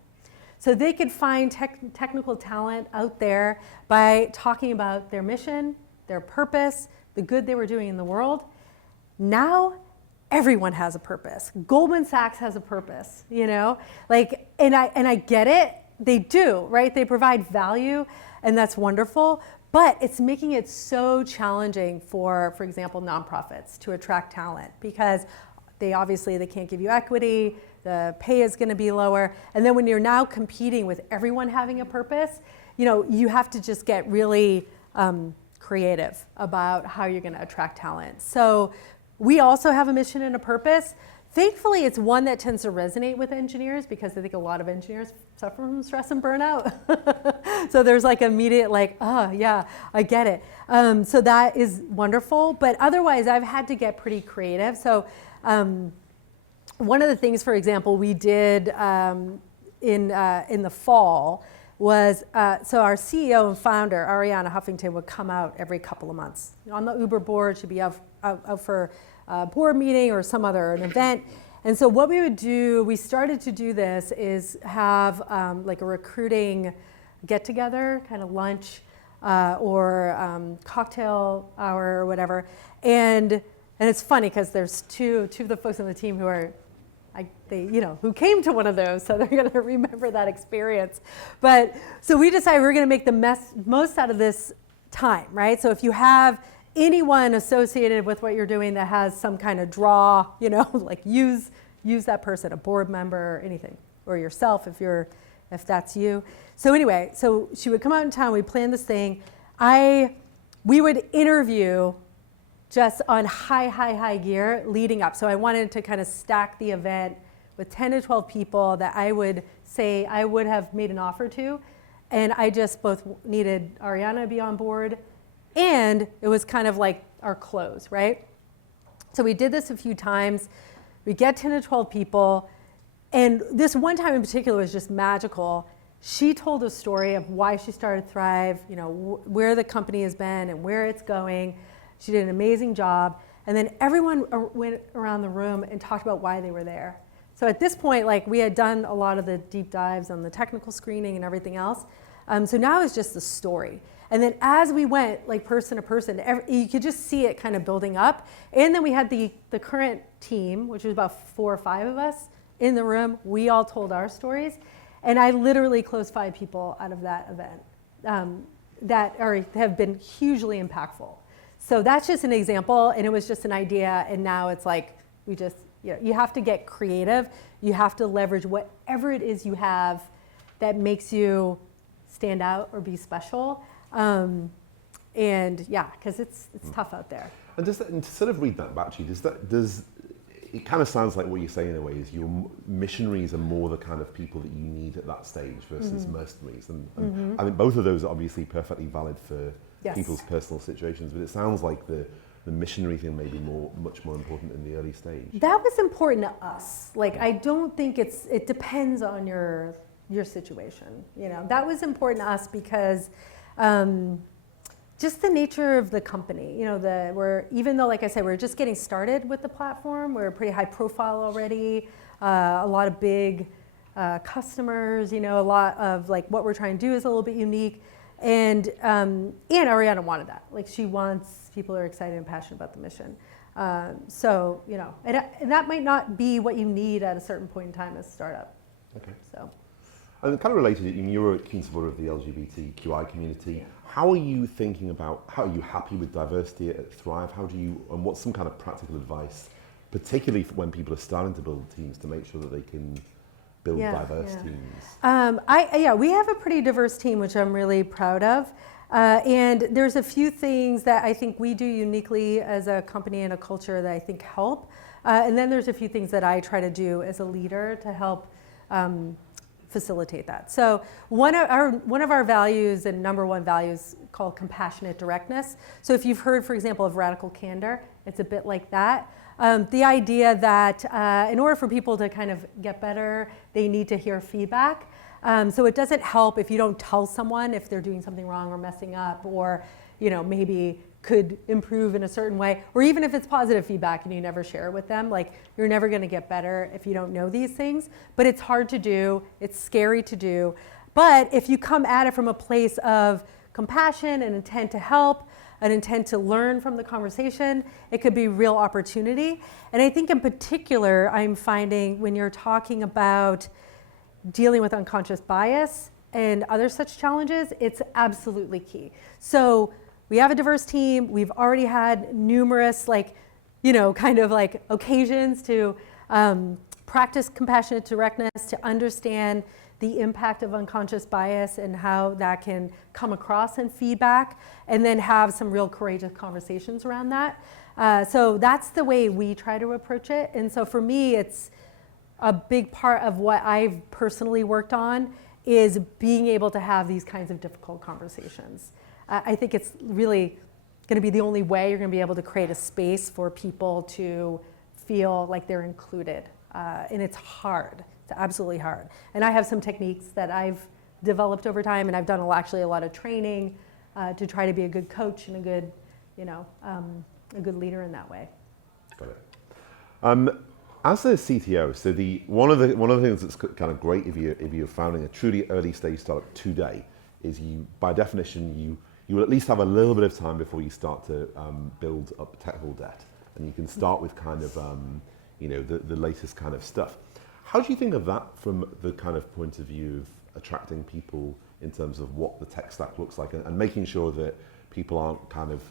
So they could find technical talent out there by talking about their mission, their purpose, the good they were doing in the world. Now, everyone has a purpose. Goldman Sachs has a purpose, and I get it. They do, right? They provide value, and that's wonderful. But it's making it so challenging for example, nonprofits to attract talent, because they can't give you equity. The pay is going to be lower. And then when you're now competing with everyone having a purpose, you have to just get really creative about how you're going to attract talent. So we also have a mission and a purpose. Thankfully, it's one that tends to resonate with engineers, because I think a lot of engineers suffer from stress and burnout. So there's like immediate oh yeah, I get it. So that is wonderful. But otherwise, I've had to get pretty creative. So one of the things, for example, we did in the fall was, so our CEO and founder, Arianna Huffington, would come out every couple of months. On the Uber board, she'd be out for a board meeting or an event. And so what we would do, we started to do this, is have like a recruiting get-together, kind of lunch or cocktail hour or whatever. And it's funny because there's two of the folks on the team who who came to one of those, so they're going to remember that experience. But so we decided we're going to make the most out of this time, right? So if you have anyone associated with what you're doing that has some kind of draw, like use that person, a board member, anything, or yourself if that's you. So anyway, so she would come out in town. We planned this thing. We would interview just on high gear leading up. So I wanted to kind of stack the event with 10 to 12 people that I would say I would have made an offer to. And I just both needed Arianna to be on board, and it was kind of like our close, right? So we did this a few times. We get 10 to 12 people. And this one time in particular was just magical. She told a story of why she started Thrive, where the company has been and where it's going. She did an amazing job. And then everyone went around the room and talked about why they were there. So at this point, we had done a lot of the deep dives on the technical screening and everything else. So now it's just the story. And then as we went, person to person, you could just see it kind of building up. And then we had the current team, which was about 4 or 5 of us in the room. We all told our stories. And I literally closed 5 people out of that event that have been hugely impactful. So that's just an example, and it was just an idea, and now it's you have to get creative. You have to leverage whatever it is you have that makes you stand out or be special. And yeah, because it's tough out there. And to sort of read that back to you, it kind of sounds like what you're saying in a way is your missionaries are more the kind of people that you need at that stage versus mercenaries. And I think both of those are obviously perfectly valid for people's personal situations, but it sounds like the missionary thing may be much more important in the early stage. That was important to us. Like, I don't think it depends on your situation. You know, that was important to us because just the nature of the company, you know, even though, like I said, we're just getting started with the platform, we're pretty high profile already, a lot of big customers, you know, a lot of like what we're trying to do is a little bit unique. And Ariana wanted that. Like, she wants people who are excited and passionate about the mission. So, you know, and that might not be what you need at a certain point in time as a startup. Okay. So. And kind of related, you're a keen supporter of the LGBTQI community. How are you thinking about, how are you happy with diversity at Thrive? And what's some kind of practical advice, particularly for when people are starting to build teams, to make sure that they can build diverse teams? We have a pretty diverse team, which I'm really proud of. And there's a few things that I think we do uniquely as a company and a culture that I think help. And then there's a few things that I try to do as a leader to help facilitate that. So one of our values and number one values called compassionate directness. So if you've heard, for example, of radical candor, it's a bit like that. The idea that in order for people to kind of get better, they need to hear feedback. So it doesn't help if you don't tell someone if they're doing something wrong or messing up, or, you know, maybe could improve in a certain way, or even if it's positive feedback and you never share it with them, like, you're never going to get better if you don't know these things. But it's hard to do, it's scary to do. But if you come at it from a place of compassion and intent to help, an intent to learn from the conversation, it could be real opportunity. And I think in particular, I'm finding when you're talking about dealing with unconscious bias and other such challenges, it's absolutely key. So we have a diverse team. We've already had numerous, like, you know, kind of like occasions to practice compassionate directness, to understand the impact of unconscious bias and how that can come across in feedback, and then have some real courageous conversations around that. So that's the way we try to approach it. And so for me, it's a big part of what I've personally worked on is being able to have these kinds of difficult conversations. I think it's really going to be the only way you're going to be able to create a space for people to feel like they're included. And it's hard. It's absolutely hard. And I have some techniques that I've developed over time, and I've done actually a lot of training to try to be a good coach and a good, you know, a good leader in that way. Got it. As a CTO, so one of the things that's kind of great if you're founding a truly early stage startup today is by definition you will at least have a little bit of time before you start to build up technical debt, and you can start with kind of you know, the latest kind of stuff. How do you think of that from the kind of point of view of attracting people in terms of what the tech stack looks like, and making sure that people aren't kind of,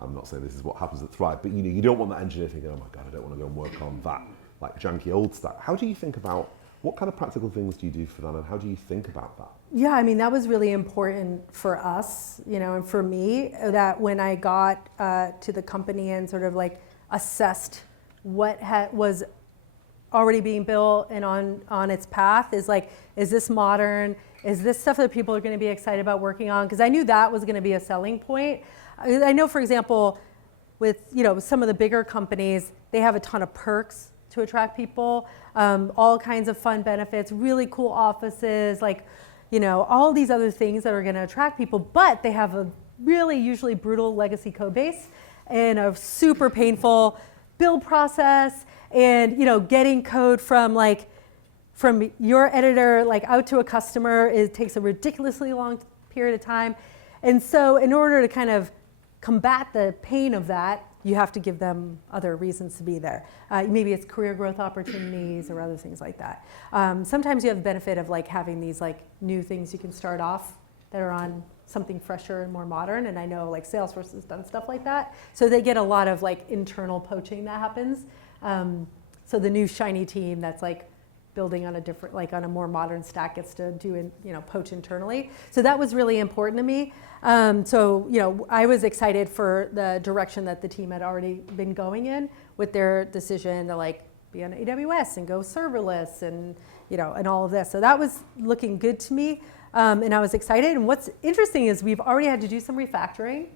I'm not saying this is what happens at Thrive, but you know, you don't want that engineer thinking, oh my God, I don't want to go and work on that like janky old stack. How do you think about, what kind of practical things do you do for that, and how do you think about that? Yeah, I mean, that was really important for us, you know, and for me, that when I got to the company and sort of like assessed what was already being built and on its path, is like, is this modern? Is this stuff that people are going to be excited about working on? Because I knew that was going to be a selling point. I know, for example, with, you know, some of the bigger companies, they have a ton of perks to attract people, all kinds of fun benefits, really cool offices, like, you know, all these other things that are going to attract people, but they have a really usually brutal legacy code base and a super painful build process, and, you know, getting code from your editor like out to a customer, it takes a ridiculously long period of time. And so in order to kind of combat the pain of that, you have to give them other reasons to be there. Maybe it's career growth opportunities or other things like that. Sometimes you have the benefit of like having these like new things you can start off that are on something fresher and more modern. And I know like Salesforce has done stuff like that. So they get a lot of like internal poaching that happens. So the new shiny team that's like building on a different, like on a more modern stack gets to do, you know, poach internally. So that was really important to me. So, you know, I was excited for the direction that the team had already been going in with their decision to like be on AWS and go serverless and, and all of this. So that was looking good to me. And I was excited. And what's interesting is we've already had to do some refactoring.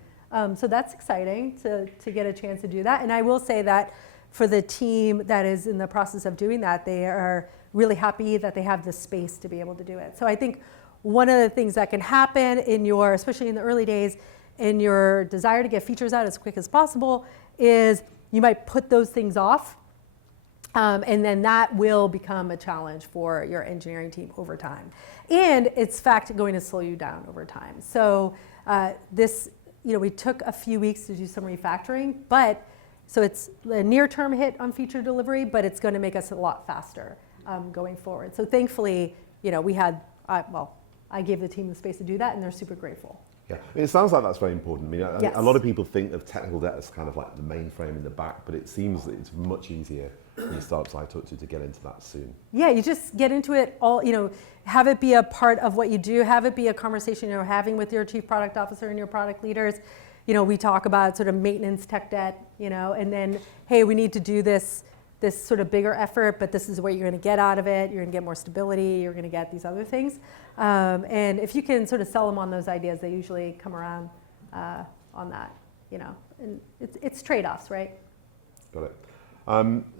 So that's exciting to get a chance to do that. And I will say that for the team that is in the process of doing that, they are really happy that they have the space to be able to do it. So I think one of the things that can happen especially in the early days, in your desire to get features out as quick as possible, is you might put those things off. And then that will become a challenge for your engineering team over time. And it's fact going to slow you down over time. So we took a few weeks to do some refactoring, so it's a near-term hit on feature delivery, but it's going to make us a lot faster going forward. So thankfully, I gave the team the space to do that, and they're super grateful. Yeah, it sounds like that's very important. I mean, Yes. A lot of people think of technical debt as kind of like the mainframe in the back, but it seems that it's much easier when you start I talk to get into that soon. Yeah, you just get into it all, have it be a part of what you do, have it be a conversation you're having with your chief product officer and your product leaders. We talk about sort of maintenance tech debt, and then, hey, we need to do this sort of bigger effort, but this is what you're going to get out of it. You're going to get more stability. You're going to get these other things. And if you can sort of sell them on those ideas, they usually come around on that, And it's trade-offs, right? Got it.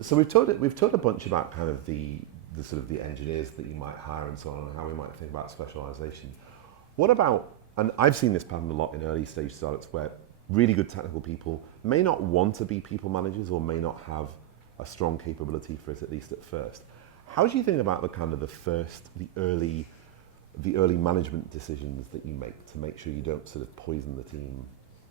So we've talked a bunch about kind of the sort of the engineers that you might hire and so on, and how we might think about specialization. What about, and I've seen this pattern a lot in early stage startups where really good technical people may not want to be people managers or may not have a strong capability for it, at least at first. How do you think about the early management decisions that you make to make sure you don't sort of poison the team?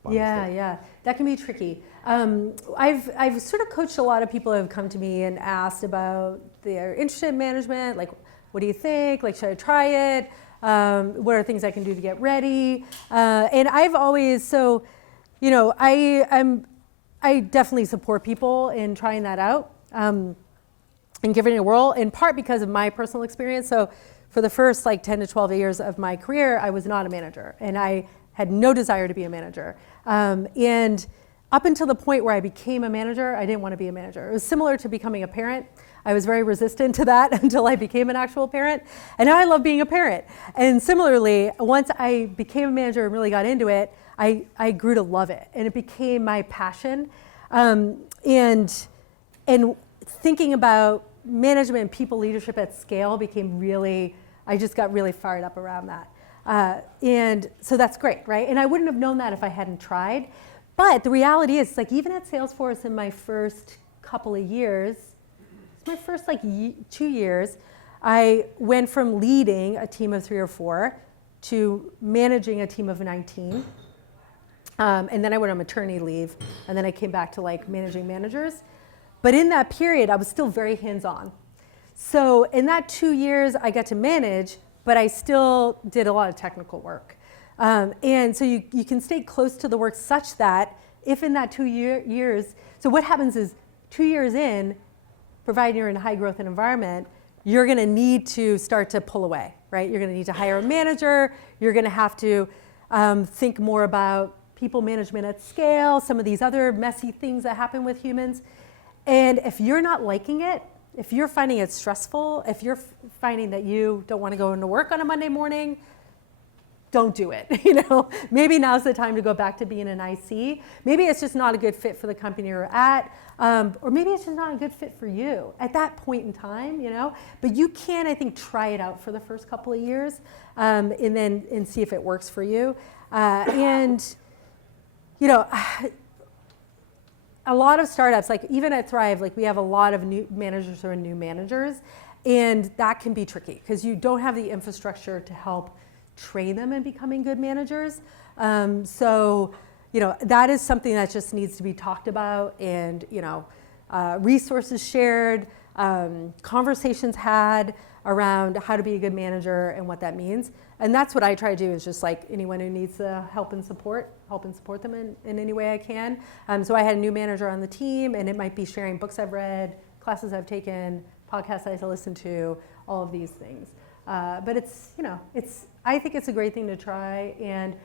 Yeah, that can be tricky. I've sort of coached a lot of people who have come to me and asked about their interest in management, like, what do you think? Like, should I try it? What are things I can do to get ready? And I've always, I definitely support people in trying that out and giving it a whirl, in part because of my personal experience. So for the first 10 to 12 years of my career, I was not a manager, and I had no desire to be a manager. And up until the point where I became a manager, I didn't want to be a manager. It was similar to becoming a parent. I was very resistant to that until I became an actual parent. And now I love being a parent. And similarly, once I became a manager and really got into it, I grew to love it. And it became my passion. And thinking about management and people leadership at scale I just got really fired up around that. And so that's great, right? And I wouldn't have known that if I hadn't tried. But the reality is, even at Salesforce in my first couple of years, my first 2 years, I went from leading a team of 3 or 4 to managing a team of 19. And then I went on maternity leave, and then I came back to managing managers. But in that period, I was still very hands-on. So in that 2 years, I got to manage, but I still did a lot of technical work. And so you can stay close to the work such that if in that 2 years, so what happens is 2 years in, provided you're in a high growth environment, you're going to need to start to pull away, right? You're going to need to hire a manager. You're going to have to think more about people management at scale, some of these other messy things that happen with humans. And if you're not liking it, if you're finding it stressful, if you're finding that you don't want to go into work on a Monday morning, don't do it. Maybe now's the time to go back to being an IC. Maybe it's just not a good fit for the company you're at, or maybe it's just not a good fit for you at that point in time. But you can, I think, try it out for the first couple of years, and see if it works for you. A lot of startups, even at Thrive, we have a lot of new managers who are new managers, and that can be tricky because you don't have the infrastructure to help train them in becoming good managers. That is something that just needs to be talked about, and resources shared, conversations had around how to be a good manager and what that means. And that's what I try to do, is just anyone who needs help and support them in any way I can. So I had a new manager on the team, and it might be sharing books I've read, classes I've taken, podcasts I listen to, all of these things. But I think it's a great thing to try. And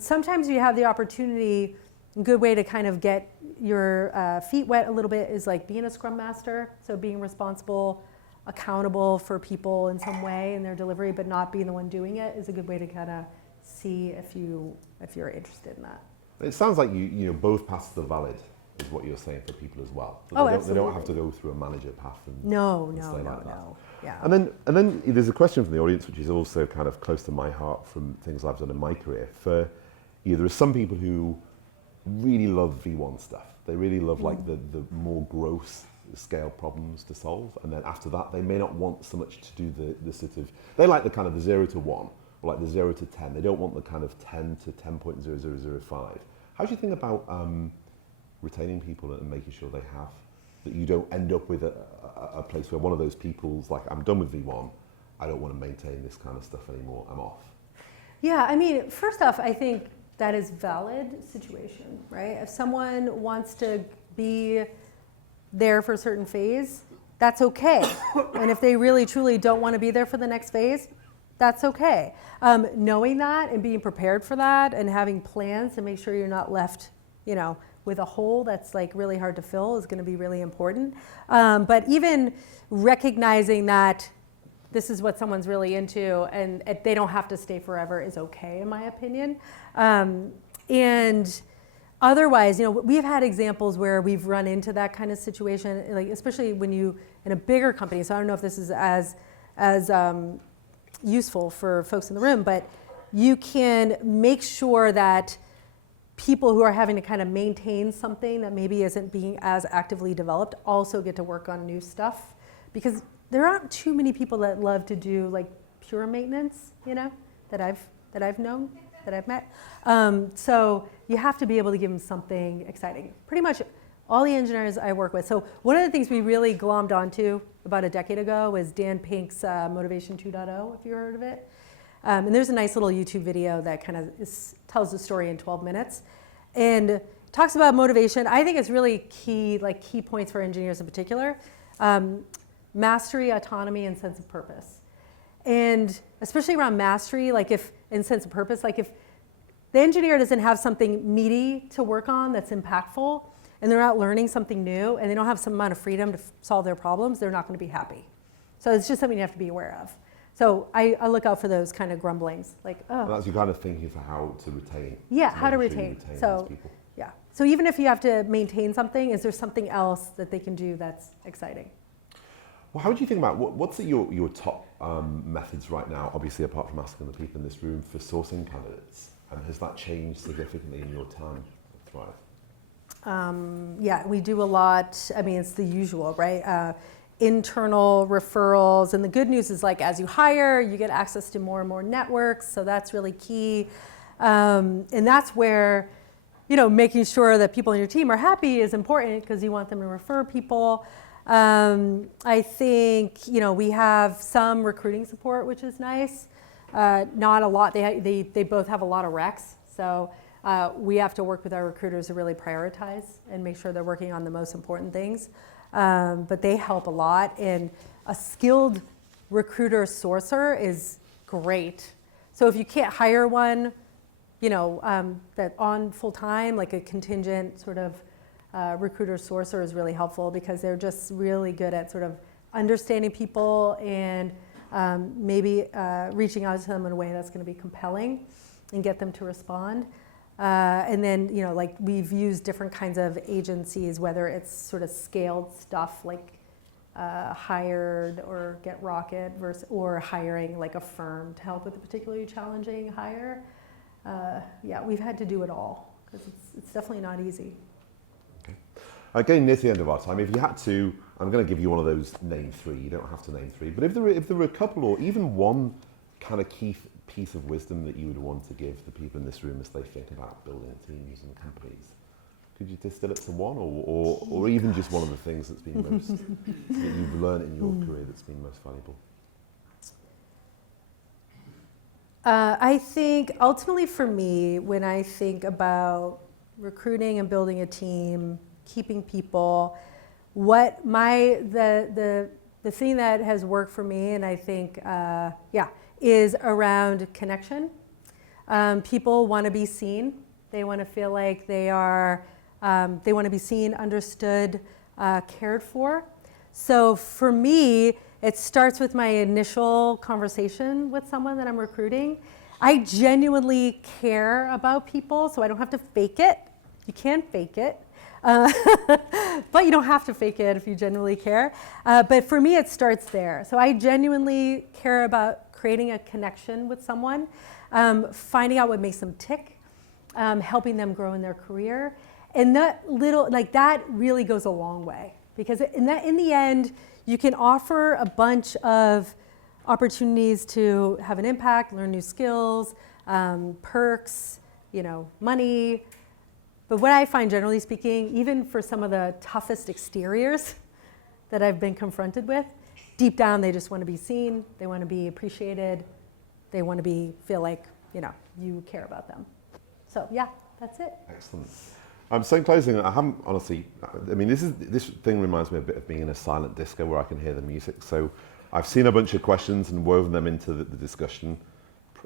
sometimes you have the opportunity A good way to kind of get your feet wet a little bit is like being a Scrum Master. So being responsible, accountable for people in some way in their delivery, but not being the one doing it is a good way to kind of see if you're interested in that. It sounds like you know both paths are valid, is what you're saying for people as well. Oh, they don't have to go through a manager path and No. Yeah. And then there's a question from the audience, which is also kind of close to my heart from things I've done in my career. For there are some people who really love V1 stuff. They really love like the more gross scale problems to solve, and then after that they may not want so much to do the sort of, they like the kind of the 0 to 1 or like the 0 to 10. They don't want the kind of 10 to 10.0005. How do you think about retaining people and making sure they have, that you don't end up with a place where one of those people's like, I'm done with V1, I don't want to maintain this kind of stuff anymore, I'm off? Yeah, I mean, first off, I think that is valid situation, right? If someone wants to be there for a certain phase, that's okay. And if they really truly don't want to be there for the next phase, that's okay. Knowing that and being prepared for that and having plans to make sure you're not left, with a hole that's like really hard to fill is going to be really important. But even recognizing that this is what someone's really into and they don't have to stay forever is okay, in my opinion. And otherwise, we've had examples where we've run into that kind of situation, like especially when you in a bigger company. So I don't know if this is as useful for folks in the room, but you can make sure that people who are having to kind of maintain something that maybe isn't being as actively developed also get to work on new stuff, because there aren't too many people that love to do like pure maintenance, that I've known, that I've met. So you have to be able to give them something exciting. Pretty much all the engineers I work with. So one of the things we really glommed onto about a decade ago was Dan Pink's Motivation 2.0, if you heard of it. And there's a nice little YouTube video that kind of tells the story in 12 minutes and talks about motivation. I think it's really key points for engineers in particular. Mastery, autonomy, and sense of purpose. And especially around mastery, and sense of purpose, if the engineer doesn't have something meaty to work on that's impactful, and they're not learning something new, and they don't have some amount of freedom to solve their problems, they're not going to be happy. So it's just something you have to be aware of. So I look out for those kind of grumblings, And that's your kind of thinking for how to retain. Yeah, how to retain. Those people. Yeah. So even if you have to maintain something, is there something else that they can do that's exciting? Well, how do you think about what's your top methods right now, obviously apart from asking the people in this room, for sourcing candidates? And has that changed significantly in your time at Thrive? Yeah, we do a lot. I mean, it's the usual, right? Internal referrals. And the good news is as you hire, you get access to more and more networks. So that's really key. And that's where, making sure that people on your team are happy is important because you want them to refer people. I think, we have some recruiting support, which is nice. Not a lot. They both have a lot of recs. So we have to work with our recruiters to really prioritize and make sure they're working on the most important things. But they help a lot. And a skilled recruiter sourcer is great. So if you can't hire one, that on full time, like a contingent sort of recruiter sourcer is really helpful because they're just really good at sort of understanding people and maybe reaching out to them in a way that's going to be compelling and get them to respond. And then, we've used different kinds of agencies, whether it's sort of scaled stuff like Hired or Get Rocket or hiring like a firm to help with a particularly challenging hire. Yeah, we've had to do it all because it's definitely not easy. Okay. Getting near to the end of our time, if you had to, I'm going to give you one of those name three. You don't have to name three, but if there were a couple or even one kind of key piece of wisdom that you would want to give the people in this room as they think about building teams and companies, could you distill it to one, or even just one of the things that's been most that you've learned in your career that's been most valuable? I think ultimately for me, when I think about recruiting and building a team, keeping people, the thing that has worked for me, and I think is around connection. People want to be seen, They want to feel like they are, they want to be seen, understood, cared for. So for me, it starts with my initial conversation with someone that I'm recruiting. I genuinely care about people, so I don't have to fake it. You can fake it, but you don't have to fake it if you genuinely care. But for me, it starts there. So I genuinely care about creating a connection with someone, finding out what makes them tick, helping them grow in their career. And that really goes a long way, because in the end, you can offer a bunch of opportunities to have an impact, learn new skills, perks, money. But what I find, generally speaking, even for some of the toughest exteriors that I've been confronted with, deep down they just want to be seen, they want to be appreciated, they want to feel like you care about them. So yeah, that's it. Excellent. So in closing, I haven't honestly, this thing reminds me a bit of being in a silent disco where I can hear the music. So I've seen a bunch of questions and woven them into the discussion.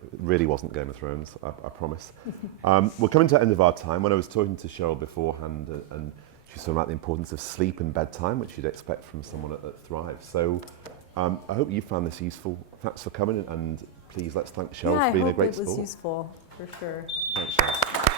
It really wasn't Game of Thrones, I promise. We're coming to the end of our time. When I was talking to Cheryl beforehand, and she was talking about the importance of sleep and bedtime, which you'd expect from someone at Thrive. So I hope you found this useful. Thanks for coming, and please let's thank Cheryl for being a great sport. I hope it was useful, for sure. Thanks, Cheryl.